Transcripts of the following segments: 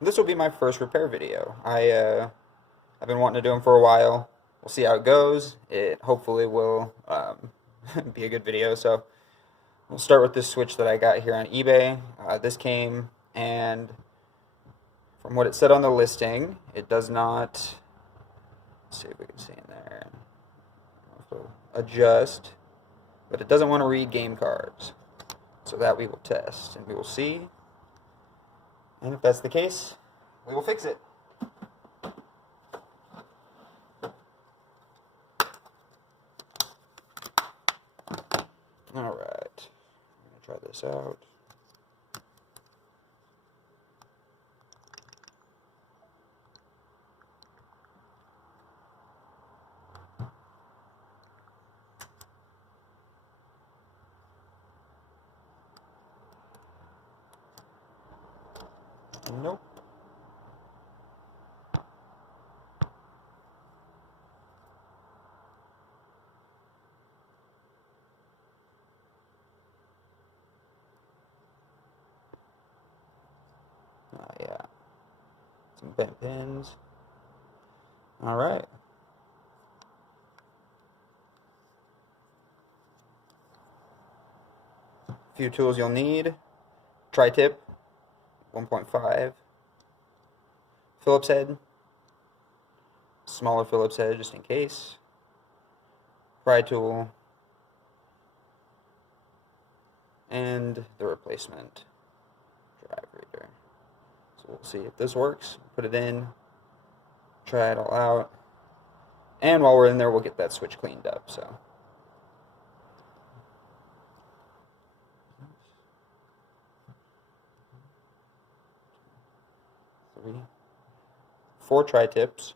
This will be my first repair video. I've been wanting to do them for a while. We'll see how it goes. It hopefully will be a good video. So we'll start with this switch that I got here on eBay. This came, and from what it said on the listing, it does not. Let's see if we can see in there. Adjust, but it doesn't want to read game cards. So that we will test, and we will see. And if that's the case, we will fix it. Alright, I'm going to try this out. Nope. Yeah. Some bent pins. Alright. A few tools you'll need. Tri-tip, 1.5. Phillips head. Smaller Phillips head just in case. Pry tool. And the replacement drive reader. So we'll see if this works. Put it in. Try it all out. And while we're in there, we'll get that switch cleaned up. So. 4 tri-tips.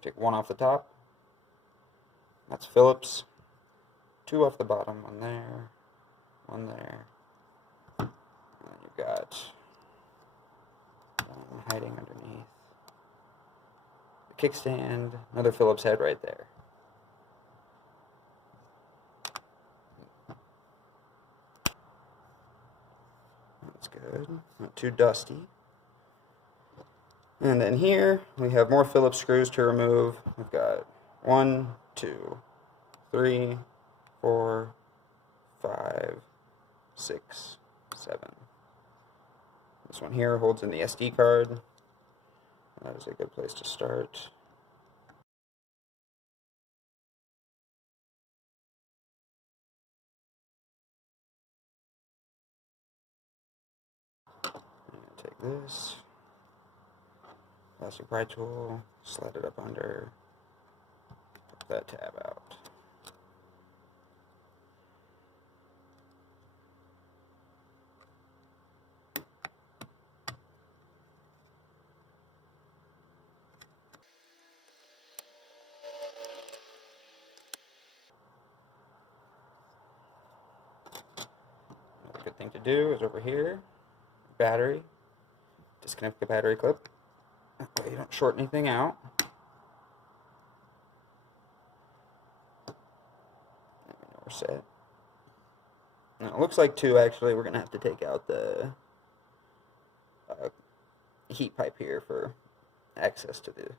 Take 1 off the top. That's Phillips. 2 off the bottom. 1 there. 1 there. And then you've got 1 hiding underneath the kickstand. Another Phillips head right there. That's good. Not too dusty. And then here we have more Phillips screws to remove. We've got 1, 2, 3, 4, 5, 6, 7. This one here holds in the SD card. That is a good place to start. Take this plastic pry tool, slide it up under, pop that tab out. Another good thing to do is over here, battery. Disconnect the battery clip. That way you don't short anything out. And we're set. Now it looks like too, actually, we're going to have to take out the heat pipe here for access to the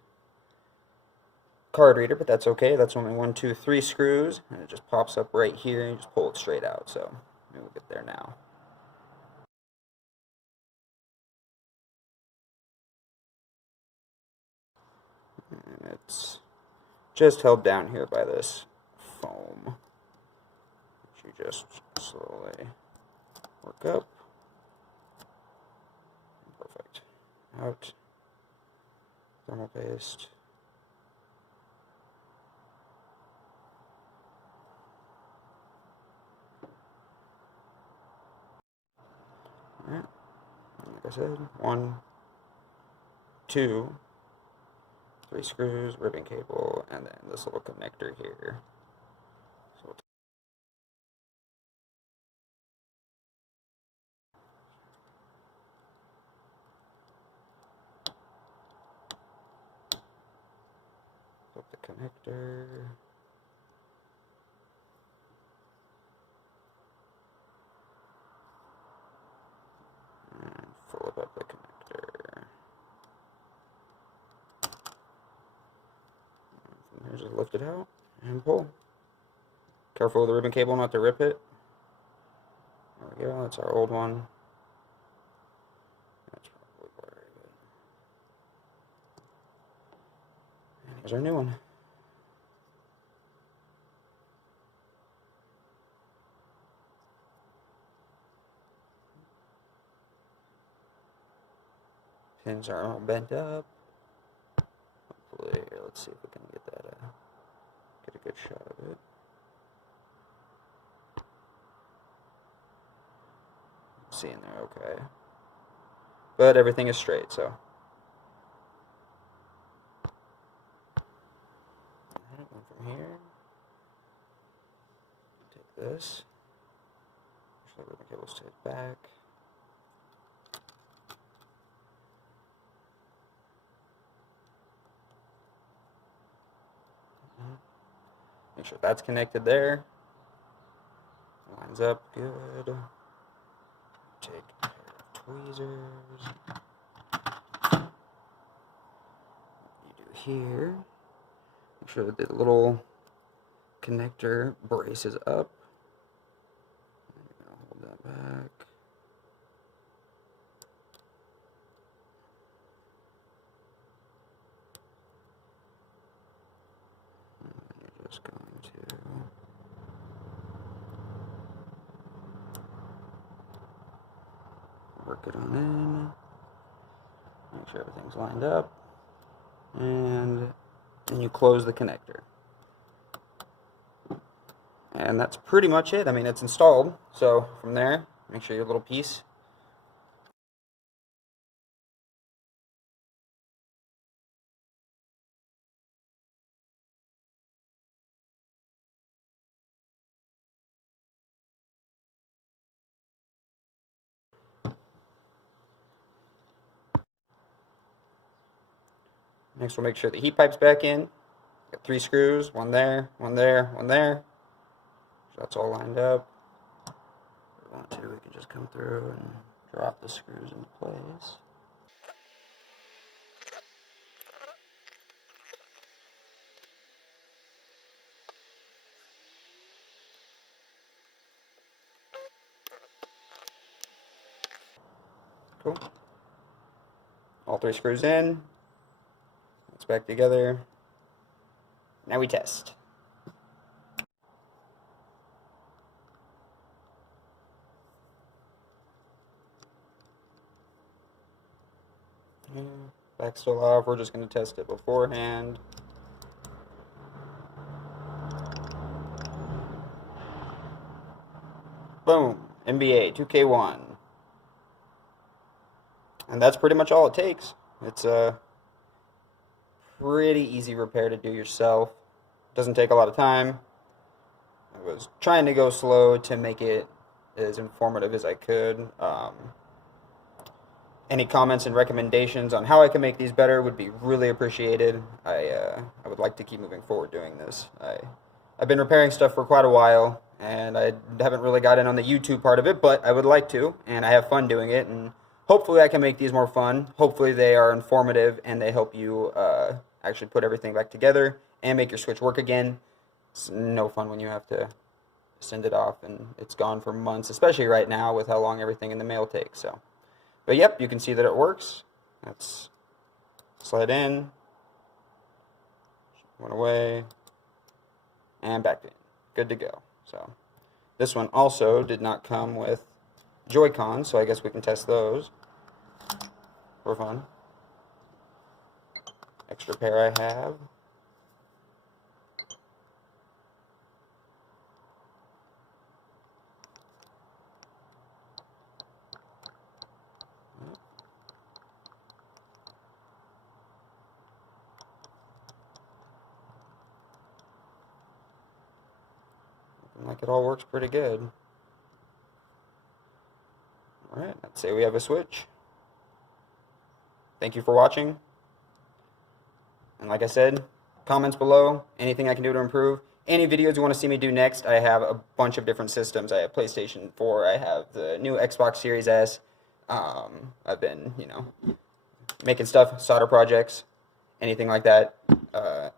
card reader, but that's okay. That's only 1, 2, 3 screws, and it just pops up right here, and you just pull it straight out. So we'll get there now. And it's just held down here by this foam, which you just slowly work up. Perfect. Out. Thermal paste. Alright. Like I said, 1, 2, 3 screws, ribbon cable, and then this little connector here. So flip the connector. And flip up the connector. Here's just lift it out and pull. Careful with the ribbon cable not to rip it. There we go, that's our old one. That's probably blurry, but... And here's our new one. Pins are all bent up. Hopefully, here, let's see if we can get that, get a good shot of it. See in there, okay. But everything is straight, so. Alright, one from here. Take this. Make sure the ribbon cable stays back. Make sure that's connected there. Lines up good. Take a pair of tweezers. You do here. Make sure that the little connector braces up. Hold that back. Just going to work it on in, make sure everything's lined up, and then you close the connector. And that's pretty much it. I mean, it's installed, so from there, make sure your little piece Next, we'll make sure the heat pipe's back in. Got 3 screws, one there, one there, one there. So that's all lined up. If we want to, we can just come through and drop the screws into place. Cool. All 3 screws in. It's back together. Now we test. Back's still off. We're just going to test it beforehand. Boom. NBA 2K1. And that's pretty much all it takes. It's a pretty easy repair to do yourself. Doesn't take a lot of time. I was trying to go slow to make it as informative as I could. Any comments and recommendations on how I can make these better would be really appreciated. I would like to keep moving forward doing this. I've been repairing stuff for quite a while, and I haven't really got in on the YouTube part of it, but I would like to, and I have fun doing it, and hopefully I can make these more fun. Hopefully they are informative and they help you actually put everything back together and make your Switch work again. It's no fun when you have to send it off and it's gone for months, especially right now with how long everything in the mail takes. So, but yep, you can see that it works. Let's slide in, went away, and back in. Good to go. So this one also did not come with Joy-Cons, so I guess we can test those for fun. Extra pair I have. Looking like it all works pretty good. Alright, let's say we have a Switch. Thank you for watching. And like I said, comments below, anything I can do to improve. Any videos you want to see me do next, I have a bunch of different systems. I have PlayStation 4, I have the new Xbox Series S. I've been, making stuff, solder projects. anything like that.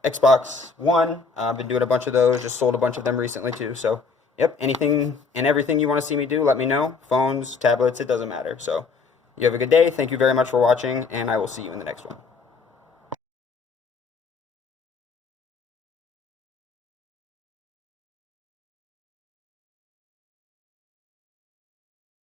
Xbox One, I've been doing a bunch of those, just sold a bunch of them recently too. So, yep, anything and everything you want to see me do, let me know. Phones, tablets, it doesn't matter. So, you have a good day. Thank you very much for watching, and I will see you in the next one.